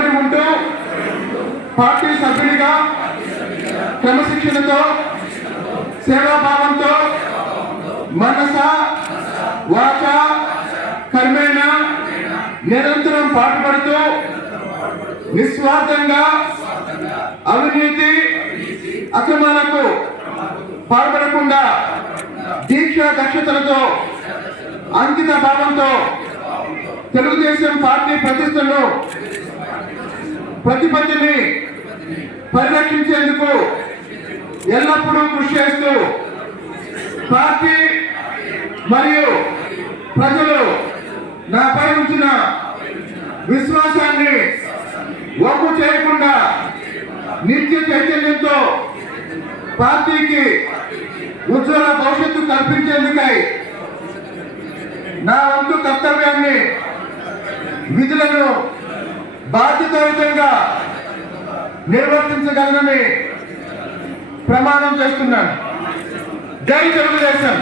కట్టుబడి ఉంటూ పార్టీ సభ్యునిగా క్రమశిక్షణతో సేవాభావంతో మనస వాచ కర్మేణ నిరంతరం పాటుపడుతూ నిస్వార్థంగా అవినీతి అక్రమాలకు పాల్పడకుండా దీక్ష దక్షతలతో అంకిత భావంతో తెలుగుదేశం పార్టీ ప్రతిష్టను ప్రతిపత్తిని పరిరక్షించేందుకు ఎల్లప్పుడూ కృషి చేస్తూ పార్టీ మరియు ప్రజలు నాపై ఉంచిన విశ్వాసాన్ని వమ్ము చేయకుండా నిత్య చైతన్యంతో పార్టీకి ఉజ్వల భవిష్యత్తు కల్పించేందుకై నా వంతు కర్తవ్యాన్ని విధులను బాధ్యతాయుతంగా నిర్వర్తించగలనని ప్రమాణం చేస్తున్నాను. జై తెలుగుదేశం.